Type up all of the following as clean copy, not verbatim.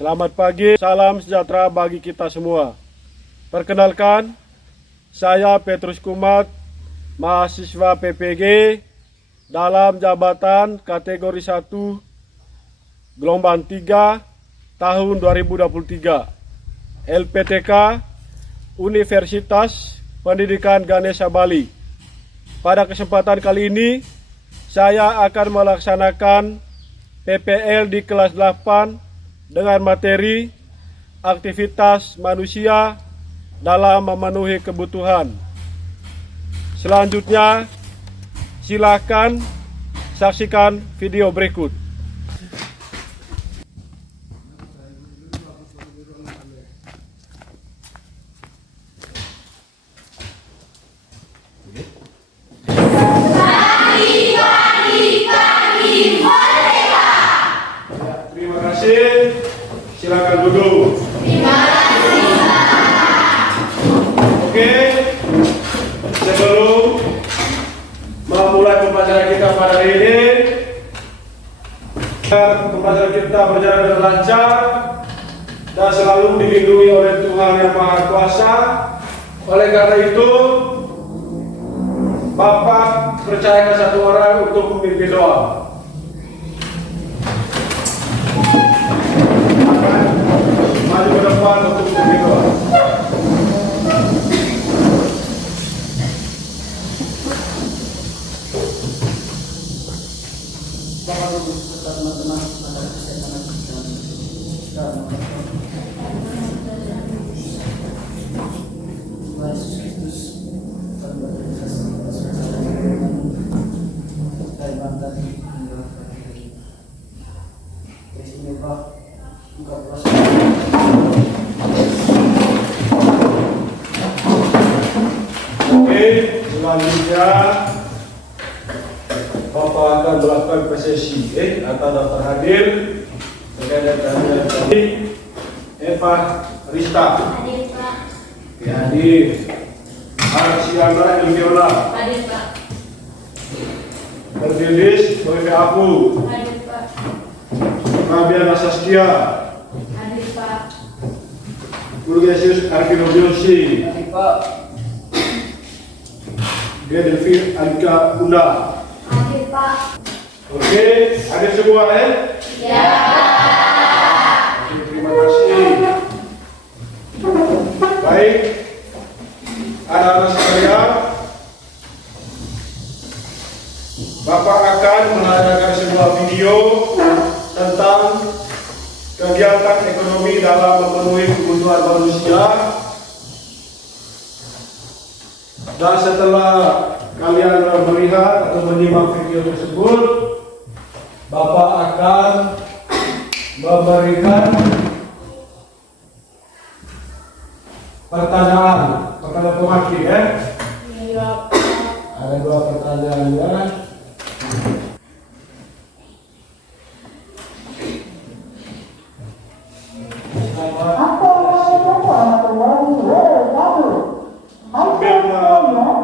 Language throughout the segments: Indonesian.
Selamat pagi, salam sejahtera bagi kita semua. Perkenalkan, saya Petrus Kumat, mahasiswa PPG dalam jabatan kategori 1 gelombang 3 tahun 2023 LPTK Universitas Pendidikan Ganesha Bali. Pada kesempatan kali ini saya akan melaksanakan PPL di kelas 8 dengan materi aktivitas manusia dalam memenuhi kebutuhan. Selanjutnya, silakan saksikan video berikut. Terima kasih. Silakan duduk. Terima kasih. Oke, sebelum memulai pembelajaran kita pada hari ini, pembelajaran kita berjalan dengan lancar dan selalu dilindungi oleh Tuhan Yang Maha Kuasa. Oleh karena itu, Bapak percayakan satu orang untuk memimpin doa. Maju ke depan untuk memimpin doa. Oke, selanjutnya Bapak akan melakukan prosesi atau daftar hadir terkait dengan tadi. Eva Rista Hadir, Pak. hadir. Arsiana Ilmiona Hadir, Pak. Berdilis Boyke Apu, Hadir, Pak. Rabiana Saskia, Hadir, Pak. Fulgesius Arkinobiosi, Hadir, Pak. Gedelvin Alika Bunda. Hadir, Pak. Oke, hadir semua Ya. Oke, terima kasih. Baik, anak-anak sekalian, Bapak akan menayangkan sebuah video tentang kegiatan ekonomi dalam memenuhi kebutuhan manusia. Dan setelah kalian melihat atau menyimak video tersebut, Bapak akan memberikan pertanyaan pemakai Iya, Pak. Ada 2 pertanyaannya. Sambil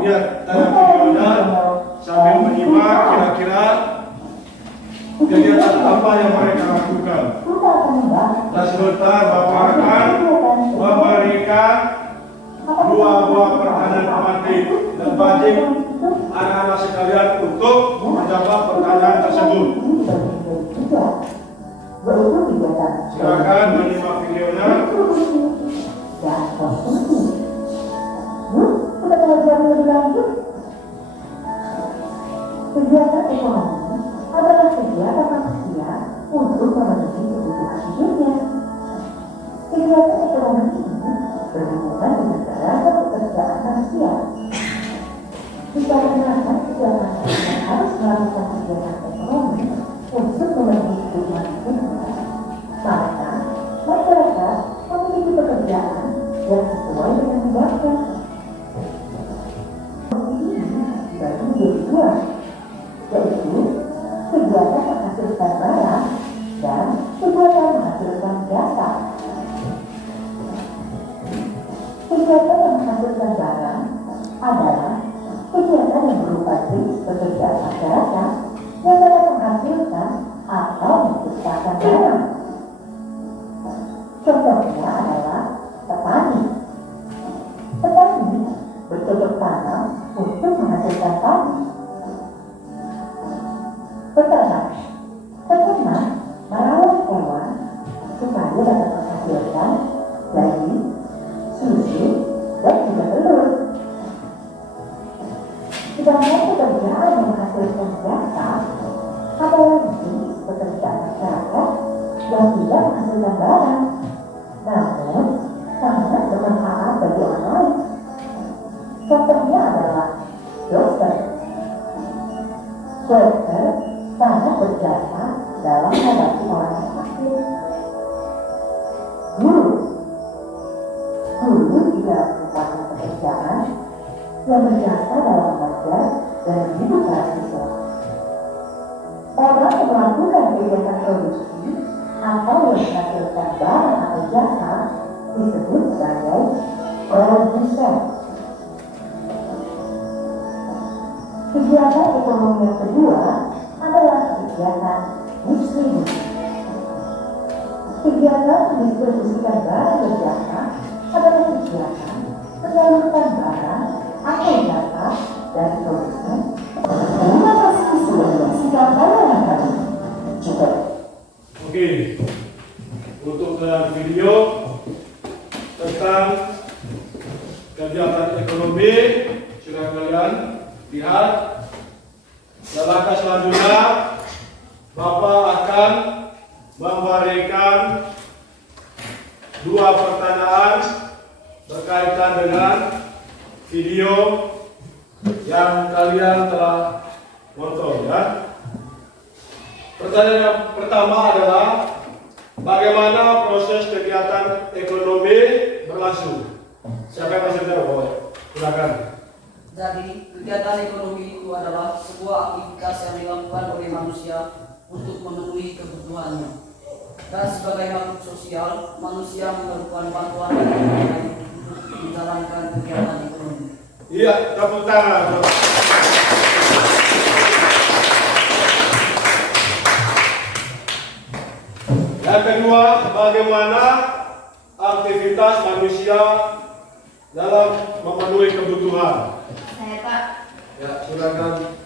lihat tayang videonya, sambil menyimak kira-kira kegiatan apa yang mereka lakukan. Dan sebentar Bapak akan memberikan 2 buah pertanyaan pematik dan wajib anak-anak sekalian untuk menjawab pertanyaan tersebut. Silakan menyimak videonya. Kegiatan ekonomi adalah kegiatan manusia untuk memenuhi kebutuhan hidupnya. Kegiatan ekonomi ini berhubungan dengan beragam pekerjaan manusia. Dikarenakan setiap manusia harus melakukan kegiatan ekonomi untuk memenuhi kebutuhan hidupnya, maka masyarakat memiliki pekerjaan yang sesuai dengan bidangnya. Ini dibagi menjadi 2, yaitu kegiatan menghasilkan barang dan kegiatan menghasilkan jasa. Kegiatan yang menghasilkan barang adalah kegiatan yang berupa jenis pekerjaan masyarakat yang dapat menghasilkan atau menciptakan barang. Contohnya adalah petani. Petani bercocok tanam untuk menghasilkan padi. Peternak merawat hewan supaya dapat menghasilkan daging, susu, dan juga telur. Sedangkan pekerjaan yang menghasilkan jasa adalah jenis pekerjaan masyarakat yang tidak menghasilkan barang, namun sangat bermanfaat bagi orang lain. Contohnya adalah dokter. Dokter sangat berjasa dalam mengobati orang yang sakit. Guru juga merupakan pekerjaan yang berjasa dalam mengajar dan mendidik para siswa. Orang yang melakukan kegiatan produksi atau yang menghasilkan barang atau jasa disebut sebagai produsen. Kegiatan ekonomi yang kedua adalah kegiatan distribusi. Kegiatan mendistribusikan barang dan jasa adalah kegiatan menyalurkan barang atau jasa dari produsen. Terima kasih sudah menyaksikan tayangan kami. Cukup. Oke, untuk video tentang kegiatan ekonomi sudah kalian lihat. Dan langkah selanjutnya Bapak akan memberikan 2 pertanyaan berkaitan dengan video yang kalian telah nonton ya. Pertanyaan yang pertama adalah bagaimana proses kegiatan ekonomi berlangsung? Siapa yang masih jawab? Silakan. Jadi, kegiatan ekonomi itu adalah sebuah aktivitas yang dilakukan oleh manusia untuk memenuhi kebutuhannya. Dan sebagai makhluk sosial, manusia memerlukan bantuan dari orang lain untuk menjalankan kegiatan ekonomi. Iya, tepuk tangan. Yang kedua, bagaimana aktivitas manusia dalam memenuhi kebutuhan? Saya Pak. Ya, silakan.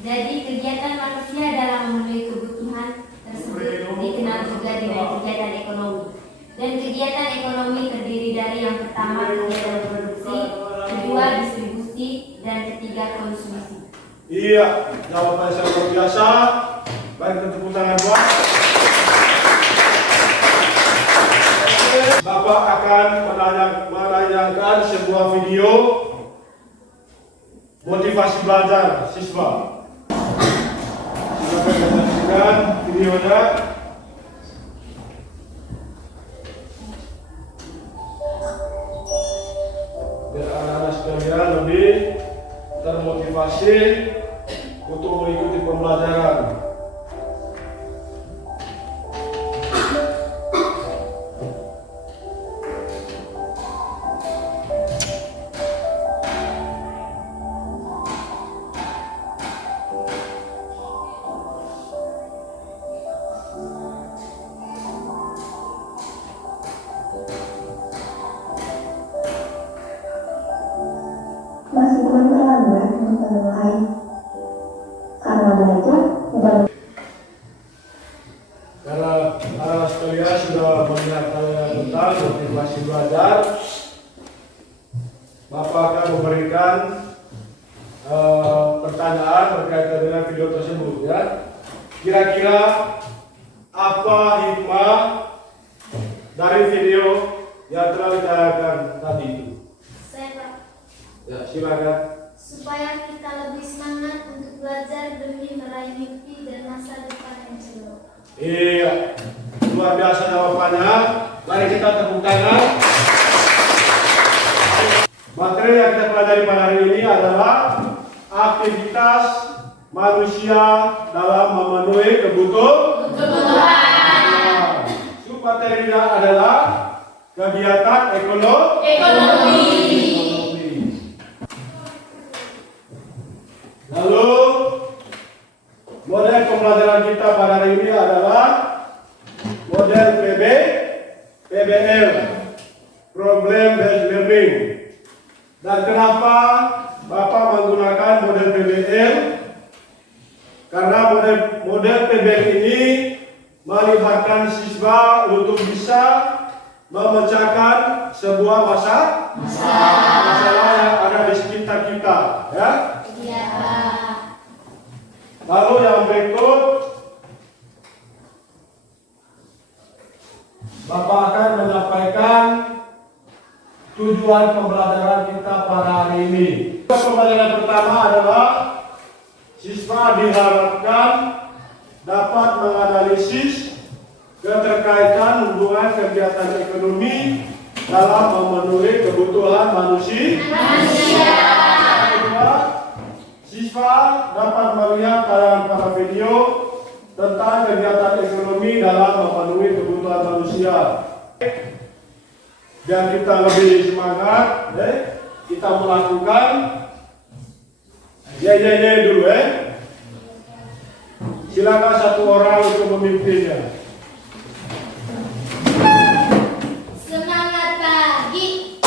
Jadi kegiatan manusia dalam memenuhi kebutuhan tersebut dikenal juga dengan kegiatan ekonomi. Dan kegiatan ekonomi terdiri dari yang pertama kegiatan produksi, kedua distribusi, dan ketiga konsumsi. Iya, jawaban saya luar biasa. Baik, tepuk tangan buat. Bapak akan menayangkan sebuah video motivasi belajar siswa. Silakan menyaksikan videonya. Biar anak-anak sekalian lebih termotivasi untuk mengikuti pembelajaran. Masih belum terlambat untuk memulai. Karena belajar bukan Karena anak sekalian sudah melihat tentang motivasi belajar, Bapak akan memberikan pertanyaan berkaitan dengan video tersebut ya. Kira-kira apa hikmah dari video yang telah ditayangkan tadi itu? Saya Pak. Ya, silakan. Supaya kita lebih semangat untuk belajar demi meraih mimpi dan masa depan yang cerah. Iya, luar biasa jawabannya. Mari kita tepuk tangan. Materi yang kita pelajari pada hari ini adalah aktivitas manusia dalam memenuhi kebutuhan. Submaterinya adalah kegiatan ekonomi. Lalu model pembelajaran kita pada hari ini adalah model PB kenapa Bapak menggunakan model PBL? Karena model PBL ini melibatkan siswa untuk bisa memecahkan sebuah masalah yang ada di sekitar kita, ya. Iya. Lalu yang berikut, Bapak akan menyampaikan tujuan pembelajaran kita pada hari ini. Pembelajaran pertama adalah siswa diharapkan dapat menganalisis keterkaitan hubungan kegiatan ekonomi dalam memenuhi kebutuhan manusia. Yang kedua, siswa dapat melihat tayangan pada video tentang kegiatan ekonomi dalam memenuhi kebutuhan manusia. Biar kita lebih semangat, kita melakukan dulu, Silakan satu orang untuk memimpinnya. Semangat pagi.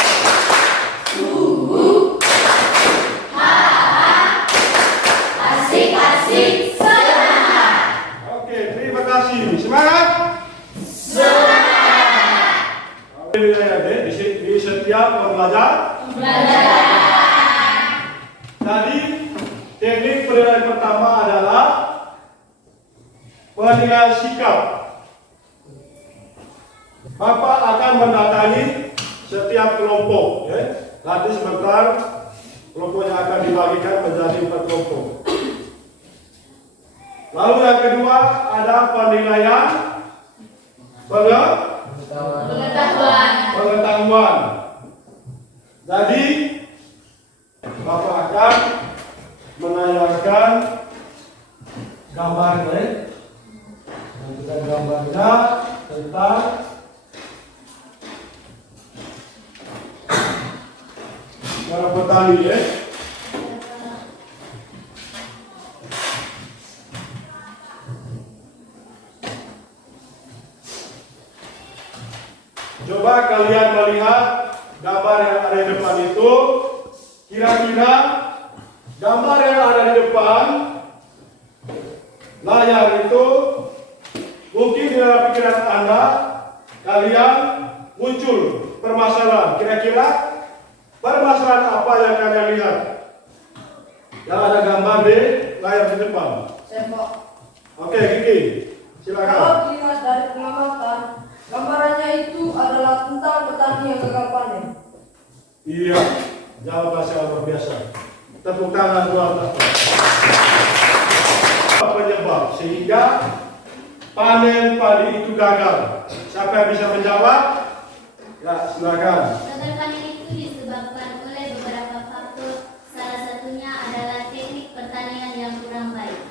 Asik-asik semangat. Oke, terima kasih. Semangat. Di setiap pembelajaran. Tadi teknik penilaian pertama adalah penilaian sikap. Bapak akan mendatangi setiap kelompok, Nanti sebentar kelompoknya akan dibagikan menjadi 4 kelompok. Lalu yang kedua ada penilaian pengetahuan. Jadi Bapak akan menayangkan gambarnya tentang para petani, Coba kalian melihat gambar yang ada di depan itu. Kira-kira gambar yang ada di depan layar itu mungkin di dalam pikiran Anda kalian muncul permasalahan. Kira-kira permasalahan apa yang kalian lihat? Yang ada gambar di layar di depan. Pak. Oke, Kiki, silakan. Kalau dilihat dari pengamatan, gambarannya itu adalah tentang petani yang gagal panen. Iya, jawaban saya luar biasa. Tepuk tangan buat penyebab sehingga panen padi itu gagal. Siapa yang bisa menjawab? Ya, silakan. Gagal panen itu disebabkan oleh beberapa faktor. Salah satunya adalah teknik pertanian yang kurang baik.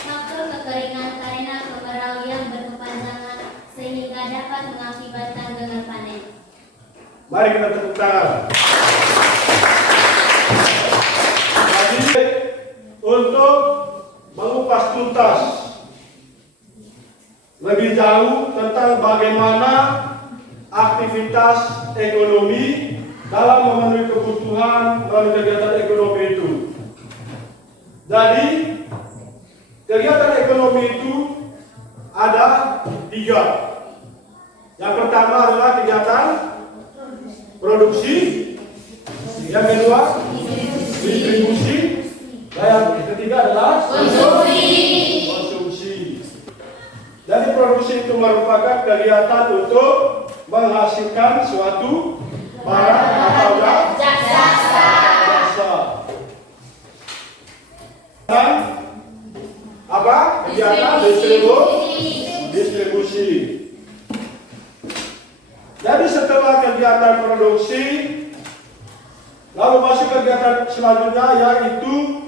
Faktor kekeringan karena kemarau yang berkepanjangan sehingga dapat mengakibatkan gagal panen. Mari kita tepuk tangan. Jadi untuk mengupas tuntas lebih jauh tentang bagaimana aktivitas ekonomi dalam memenuhi kebutuhan melalui kegiatan ekonomi itu. Jadi kegiatan ekonomi itu ada 3. Yang pertama adalah kegiatan produksi, yang kedua distribusi, dan yang ketiga adalah konsumsi. Jadi produksi itu merupakan kegiatan untuk menghasilkan suatu barang atau jasa. Dan apa? Kegiatan distribusi. Jadi setelah kegiatan produksi, lalu masuk kegiatan selanjutnya yaitu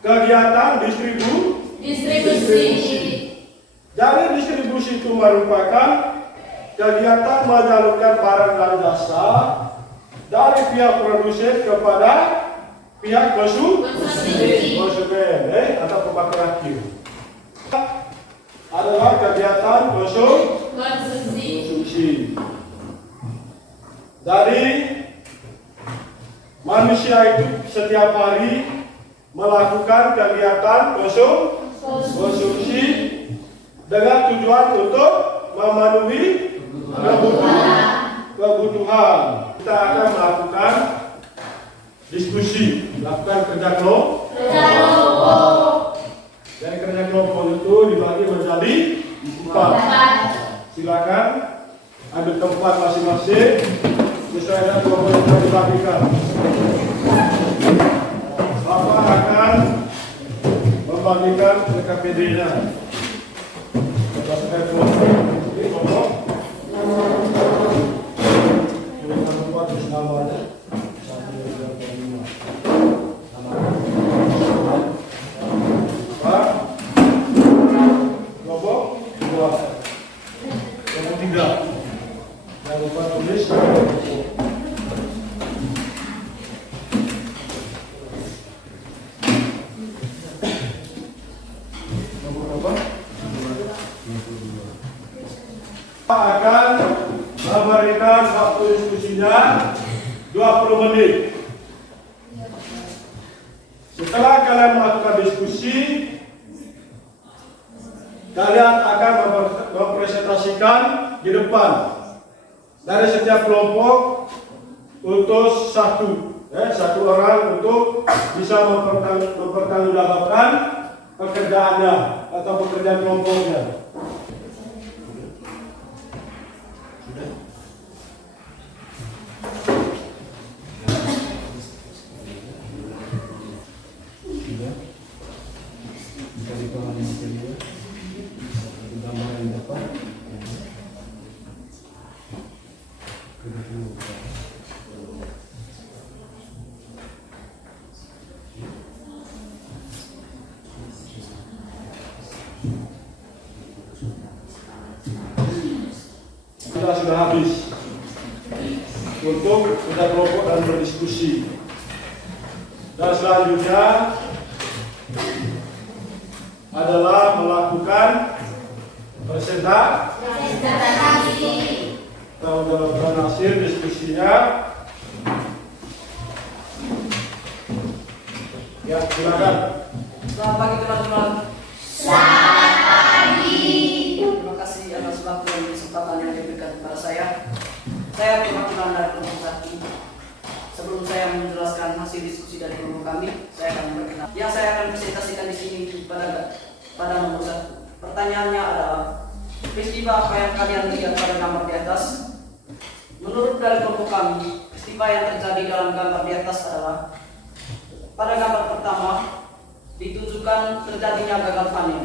kegiatan distribusi. Jadi distribusi itu merupakan kegiatan menyalurkan barang dan jasa dari pihak produsen kepada pihak konsumen atau pemakai akhir. Adalah kegiatan konsumsi. Jadi Manusia itu setiap hari melakukan kegiatan konsumsi dengan tujuan untuk memenuhi kebutuhan. Kita akan melakukan diskusi, lakukan kerja kelompok. Dan kerja kelompok itu dibagi menjadi 4. Silakan ambil tempat masing-masing sesuai dengan kelompok yang telah dibagikan. Bapak akan membagikan PKPD-nya berdasarkan kelompok. Kita membuat namanya 1, 2, 3, 4. Kelompok 2, kelompok 3. Jangan lupa tulis. Akan memberikan waktu diskusinya 20 menit. Setelah kalian melakukan diskusi, kalian akan mempresentasikan di depan dari setiap kelompok untuk satu orang untuk bisa mempertanggungjawabkan pekerjaannya atau pekerjaan kelompoknya. Kita sudah habis untuk kerja kelompok dan berdiskusi. Dan selanjutnya adalah melakukan presentasi. Kalau dalam hasil diskusinya, ya silakan. Selamat pagi teman-teman. Terima kasih atas waktu dan kesempatan yang diberikan kepada saya. Saya perwakilan dari kelompok 1. Sebelum saya menjelaskan hasil diskusi dari kelompok kami, saya akan memperkenalkan. Yang saya akan presentasikan di sini pada nomor 1. Pertanyaannya adalah, peristiwa apa yang kalian lihat pada gambar di atas? Menurut dari kelompok kami, peristiwa yang terjadi dalam gambar di atas adalah, pada gambar pertama ditunjukkan terjadinya gagal panen.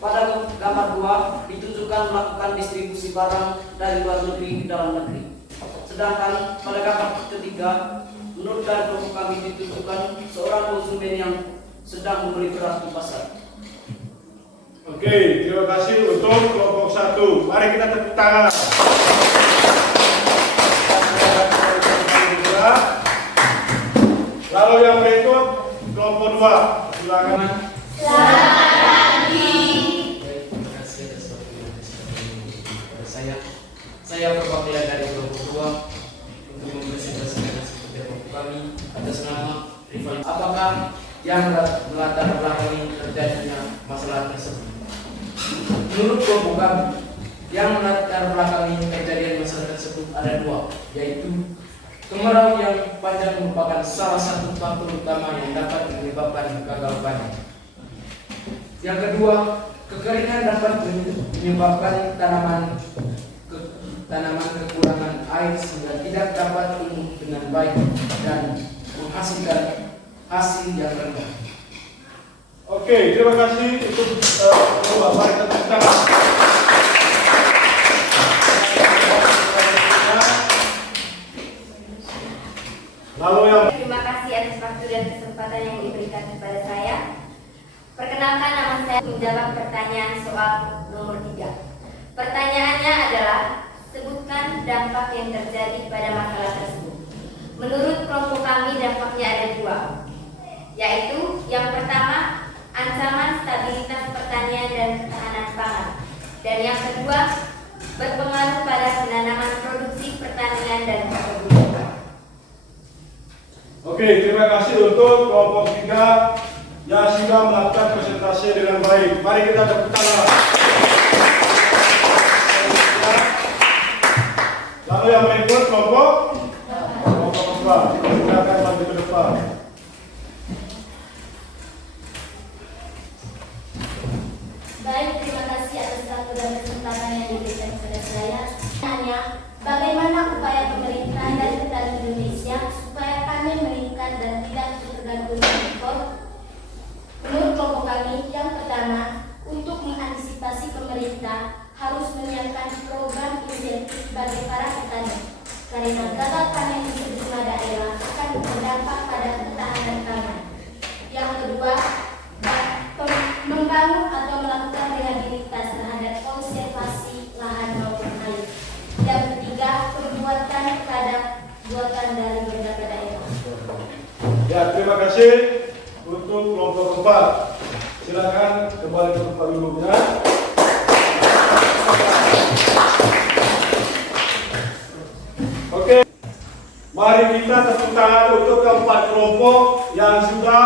Pada gambar 2 ditunjukkan melakukan distribusi barang dari luar negeri ke dalam negeri. Sedangkan pada gambar ketiga, menurut dari kelompok kami ditunjukkan seorang konsumen yang sedang membeli beras di pasar. Oke, terima kasih untuk kelompok 1. Mari kita tepuk tangan. Lalu yang berikut kelompok 2. Silakan. Saya perwakilan dari kelompok 2 untuk mempresentasikan hasil kerja kelompok kami atas nama Rival. Apakah yang melatar belakangi terjadinya masalah tersebut? Menurut kelompok kami, yang melatar belakangi kejadian masalah tersebut ada 2, yaitu kemarau yang panjang merupakan salah satu faktor utama yang dapat menyebabkan gagal panen. Yang kedua, kekeringan dapat menyebabkan tanaman kekurangan air sehingga tidak dapat tumbuh dengan baik dan menghasilkan hasil yang rendah. Oke, terima kasih untuk kedua. Mari kita tepuk tangan. Lalu yang Terima kasih atas waktu dan kesempatan yang diberikan kepada saya. Perkenalkan, nama saya menjawab pertanyaan soal nomor 3. Pertanyaannya adalah, sebutkan dampak yang terjadi pada masalah tersebut. Menurut kelompok kami dampaknya ada 2, yaitu yang pertama, ancaman stabilitas pertanian dan ketahanan pangan, dan yang kedua, berpengaruh pada penanaman produksi pertanian dan perkebunan. Oke, terima kasih untuk kelompok 3 yang sudah melakukan presentasi dengan baik. Mari kita tepuk tangan. Lalu yang berikut kelompok 4. Silakan maju ke depan. Baik, terima kasih atas waktu dan kesempatan yang diberikan kepada saya. Hanya bagaimana upaya pemerintah dan petani Indonesia supaya kami meningkat dan tidak tergantung impor? Menurut kelompok kami, yang pertama, untuk mengantisipasi pemerintah harus menyiapkan program insentif bagi para petani, karena gagal panen di sejumlah daerah akan berdampak pada ketahanan pangan. Yang kedua, membangun atau melakukan rehabilitas terhadap konservasi lahan maupun air. Yang ketiga, perbuatan terhadap buatan dari beberapa daerah. Ya, terima kasih untuk kelompok 4. Silakan kembali ke tempat duduknya. Oke, mari kita tepuk tangan untuk keempat kelompok yang sudah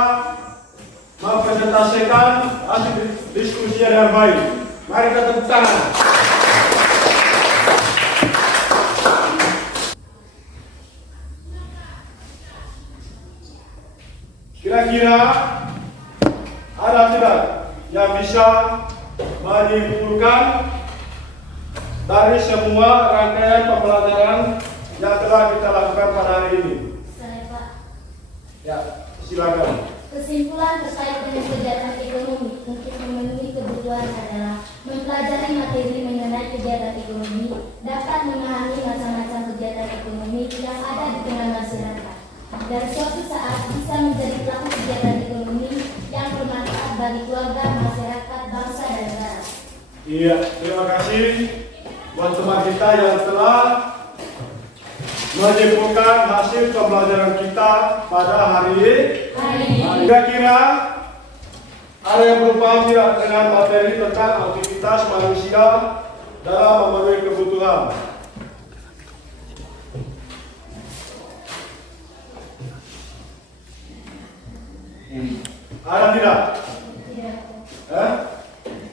mempresentasikan hasil diskusi dengan baik. Mari kita tepuk tangan. Kira-kira ada tidak yang bisa menyimpulkan dari semua rangkaian pembelajaran yang telah kita lakukan pada hari ini? Saya, Pak. Ya, silakan. Kesimpulan terkait dengan kegiatan ekonomi untuk memenuhi kebutuhan adalah mempelajari materi mengenai kegiatan ekonomi dapat memahami macam-macam kegiatan ekonomi yang ada di tengah masyarakat dan suatu saat bisa menjadi pelaku kegiatan ekonomi yang bermanfaat bagi keluarga, masyarakat, bangsa, dan negara. Iya, terima kasih buat teman kita yang telah menyimpulkan hasil pembelajaran kita pada hari ini. Kira-kira ada yang belum paham tidak dengan materi tentang aktivitas manusia dalam memenuhi kebutuhan? Ada tidak?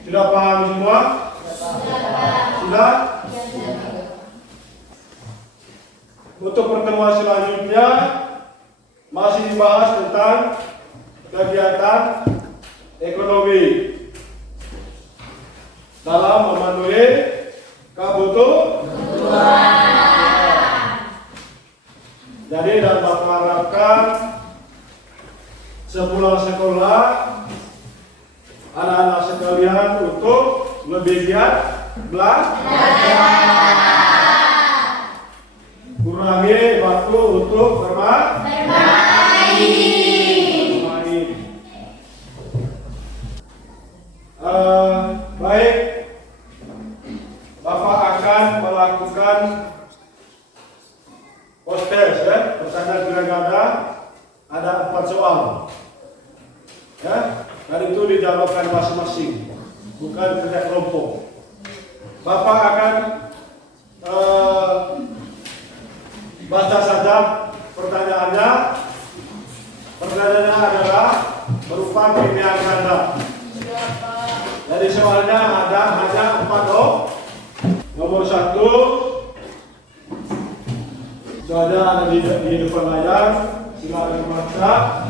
Tidak paham semua? Sudah? Untuk pertemuan selanjutnya masih dibahas tentang kegiatan ekonomi dalam memenuhi kebutuhan. Jadi dan Bapak harapkan sepulang sekolah anak-anak sekalian untuk lebih giat belajar. Kurangi waktu untuk bermain. Baik, Bapak akan melakukan post-test ya, pertanyaan ganda ada 4 soal. Ya, dan itu dijawabkan masing-masing, bukan kerja kelompok. Bapak akan baca saja pertanyaannya. Pertanyaannya adalah berupa pilihan ganda. Jadi soalnya ada hanya 4 Nomor 1 soalnya ada di depan layar. Silakan baca.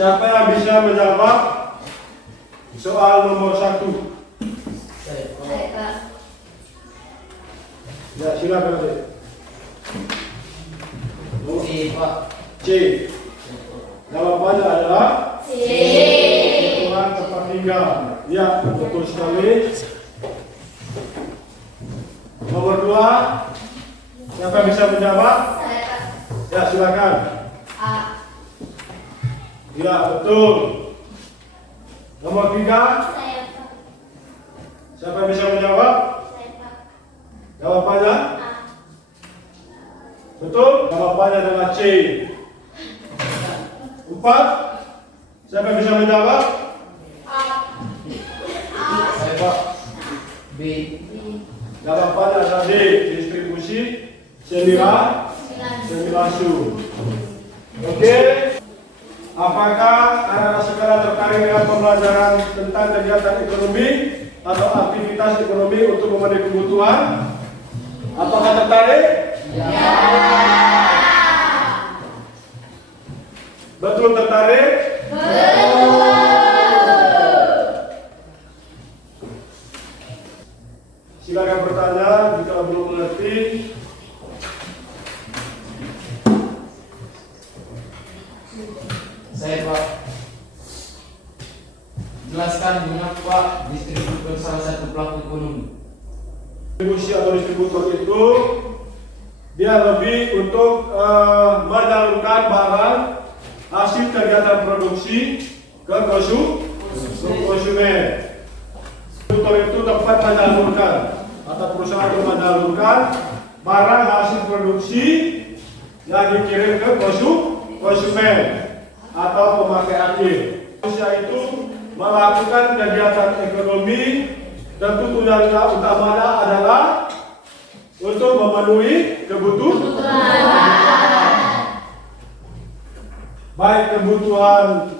Siapa yang bisa menjawab soal nomor 1? Saya. Saya, Pak. Ya, silakan adik. Si Pak. C. Jawabannya adalah C. hitungan tempat tinggal. Ya, betul sekali. Nomor 2. Siapa yang bisa menjawab? Saya, Pak. Ya, silakan. A. Ya, betul. Nomor 3. Saya, Pak. Siapa yang bisa menjawab? Saya, Pak. Jawabannya? A. Betul. Jawabannya adalah C. 4. Siapa yang bisa menjawab? A. Saya Pak. B. B. Jawabannya adalah D. Distribusi sembilan su. Oke. Apakah anak-anak sekarang tertarik dengan pembelajaran tentang kegiatan ekonomi atau aktivitas ekonomi untuk memenuhi kebutuhan? Apakah tertarik? Ya. Betul tertarik? Silakan bertanya jika belum mengerti. Saya Pak. Jelaskan mengapa Pak distributor salah satu pelaku ekonomi. Distribusi atau distributor itu dia lebih untuk menyalurkan barang hasil kegiatan produksi ke konsumen. Distributor itu tempat menyalurkan atau perusahaan itu menyalurkan barang hasil produksi yang dikirim ke konsumen atau pemakai akhir. Manusia itu melakukan kegiatan ekonomi, tentu tujuan utamanya adalah untuk memenuhi kebutuhan, baik kebutuhan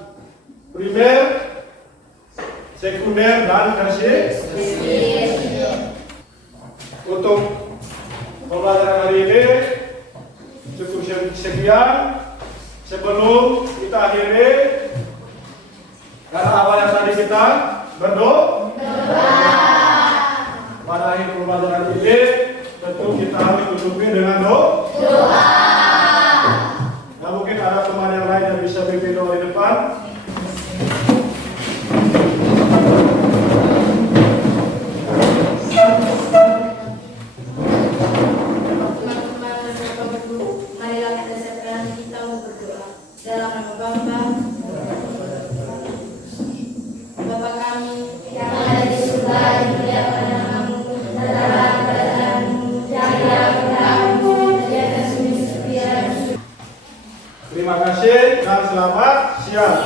primer, sekunder, dan tersier. Untuk pembelajaran hari ini cukup sekian. Sebelum kita akhiri, karena awalnya tadi kita berdoa. Pada akhir pembelajaran ini, tentu kita harus tutupi dengan doa. Nah, mungkin ada teman yang lain yang bisa pimpin doa di depan. Marilah kita siapkan kita untuk berdoa. Dalam nama Bapa, Bapa kami yang ada di surga, dimuliakan namamu, datanglah kerajaanmu, jadilah kehendakmu di atas bumi seperti di surga. Terima kasih dan selamat siang.